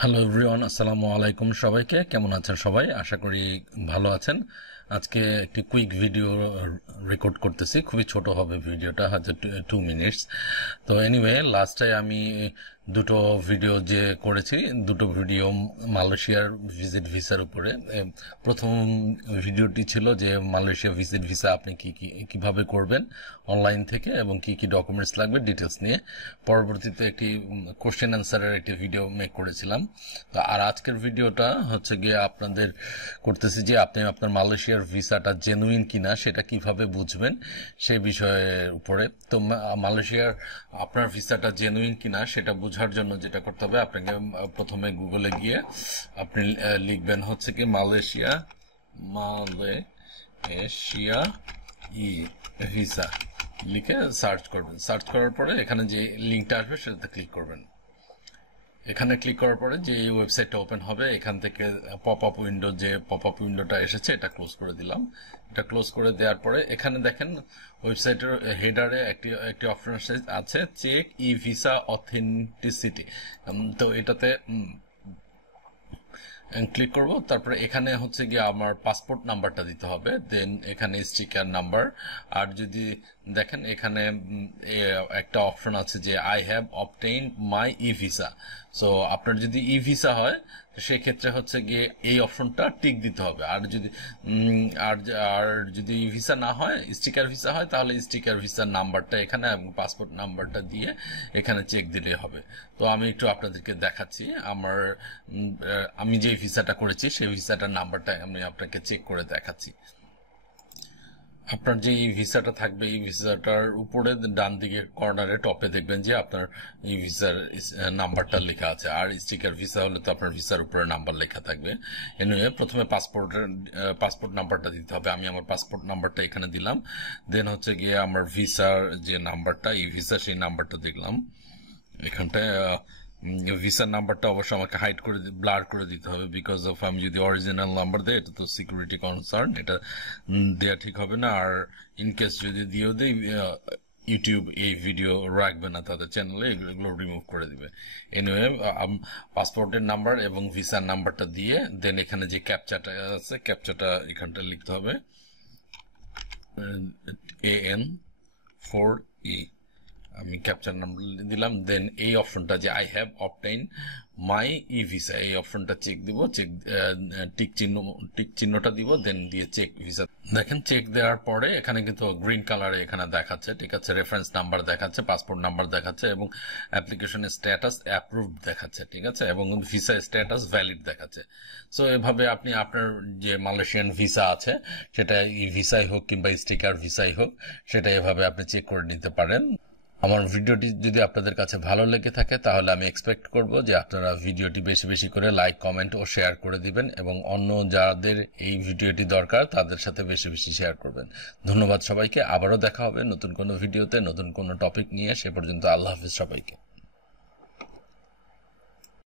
Hello everyone, আসসালামু আলাইকুম। সবাইকে কেমন আছেন? সবাই আশা করি ভালো আছেন। আজকে একটি কুইক ভিডিও রেকর্ড করতেছি, খুবই ছোট হবে ভিডিওটা, হয়তো 2 মিনিটস। তো এনিওয়ে, লাস্টে আমি দুটো ভিডিও যে করেছি, দুটো ভিডিও মালয়েশিয়ার ভিজিট ভিসার উপরে। প্রথম ভিডিওটি ছিল যে মালয়েশিয়া ভিজিট ভিসা আপনি কিভাবে করবেন অনলাইন থেকে এবং কি কি ডকুমেন্টস লাগবে ডিটেলস নিয়ে। পরবর্তীতে একটি কোশ্চেন অ্যান্সারের একটি ভিডিও মেক করেছিলাম। তো আর আজকের ভিডিওটা হচ্ছে গিয়ে আপনাদের করতেছি যে আপনি আপনার মালয়েশিয়ার ভিসাটা জেনুইন কিনা সেটা কিভাবে বুঝবেন সেই বিষয়ের উপরে। তো মালয়েশিয়ার আপনার ভিসাটা জেনুইন কিনা সেটা বোঝার জন্য যেটা করতে হবে, আপনাকে প্রথমে গুগলে গিয়ে আপনি লিখবেন হচ্ছে কি মালয়েশিয়া ই ভিসা লিখে সার্চ করবেন। সার্চ করার পরে এখানে যে লিঙ্কটা আসবে সেটাতে ক্লিক করবেন। এখানে ক্লিক করার পরে যে ওয়েবসাইটটা ওপেন হবে, এখান থেকে পপ আপ উইন্ডোটা এসেছে, এটা ক্লোজ করে দিলাম। এটা ক্লোজ করে দেওয়ার পরে এখানে দেখেন ওয়েবসাইটের হেডারে একটি অপশন আছে, চেক ই ভিসা অথেন্টিসিটি। তো এটাতে ক্লিক করব। তারপরে এখানে হচ্ছে গিয়ে আমার পাসপোর্ট নাম্বারটা দিতে হবে, দেন এখানে স্টিকার নাম্বার। আর যদি দেখেন এখানে একটা অপশন আছে যে I have obtain my E visa. So আপনার যদি ই ভিসা হয় সেক্ষেত্রে হচ্ছে গিয়ে এই অপশনটা টিক দিতে হবে। আর যদি আর যদি ই ভিসা না হয়, স্টিকার ভিসা হয়, তাহলে স্টিকার ভিসার নাম্বারটা এখানে এবং পাসপোর্ট নাম্বারটা দিয়ে এখানে চেক দিলে হবে। তো আমি একটু আপনাদেরকে দেখাচ্ছি আমি যে ভিসাটা করেছি সেই ভিসাটার নাম্বারটা আমি আপনাকে চেক করে দেখাচ্ছি। আপনার যে এই ভিসাটা থাকবে, এই ভিসাটার উপরে ডান দিকে কর্নারে টপে দেখবেন যে আপনার এই ভিসার নাম্বারটা লেখা আছে। আর স্টিকার ভিসা হলে তো আপনার ভিসার উপরে নাম্বার লেখা থাকবে। এনিওয়ে, প্রথমে পাসপোর্ট নাম্বারটা দিতে হবে। আমি আমার পাসপোর্ট নাম্বারটা এখানে দিলাম। দেন হচ্ছে গিয়ে আমার ভিসার যে নাম্বারটা, এই ভিসা সেই নাম্বারটা দেখলাম এখানটায়। ভিসার নাম্বারটা অবশ্য আমাকে হাইড করে ব্লার করে দিতে হবে, বিকজ অফ আমি যদি অরিজিনাল নাম্বার দেয় এটা তো সিকিউরিটি কনসার্ন, এটা দেওয়া ঠিক হবে না। আর ইনকেস যদি দিয়েও দেই, ইউটিউব এই ভিডিও রাখবে না তাদের চ্যানেলে, এগুলো রিমুভ করে দিবে। এনিওয়ে, পাসপোর্টের নাম্বার এবং ভিসার নাম্বারটা দিয়ে দেন এখানে যে ক্যাপচাটা আছে, ক্যাপচাটা এখানটা লিখতে হবে AN4E। আমি ক্যাপচার নাম্বার দিলাম। দেন এই অপশনটা যে I have obtain my E visa, এই অপশনটা চেক দিব। টিক চিহ্নটা দিব, দেন দিয়ে চেক ভিসা। দেখেন চেক দেওয়ার পরে এখানে কিন্তু গ্রিন কালারে এখানে দেখাচ্ছে, ঠিক আছে, রেফারেন্স নাম্বার দেখাচ্ছে, পাসপোর্ট নাম্বার দেখাচ্ছে এবং অ্যাপ্লিকেশনের স্ট্যাটাস অ্যাপ্রুভড দেখাচ্ছে, ঠিক আছে, এবং ভিসা স্ট্যাটাস ভ্যালিড দেখাচ্ছে। সো এভাবে আপনি আপনার যে মালয়েশিয়ান ভিসা আছে সেটা ই ভিসাই হোক কিংবা স্টিকার ভিসাই হোক, সেটা এভাবে আপনি চেক করে নিতে পারেন। আমার ভিডিওটি যদি আপনাদের কাছে ভালো লেগে থাকে তাহলে আমি এক্সপেক্ট করব যে আপনারা ভিডিওটি বেশি বেশি করে লাইক, কমেন্ট ও শেয়ার করে দিবেন এবং অন্য যাদের এই ভিডিওটি দরকার তাদের সাথে বেশি বেশি শেয়ার করবেন। ধন্যবাদ সবাইকে। আবারও দেখা হবে নতুন কোনো ভিডিওতে, নতুন কোনো টপিক নিয়ে। সে পর্যন্ত আল্লাহ হাফিজ সবাইকে।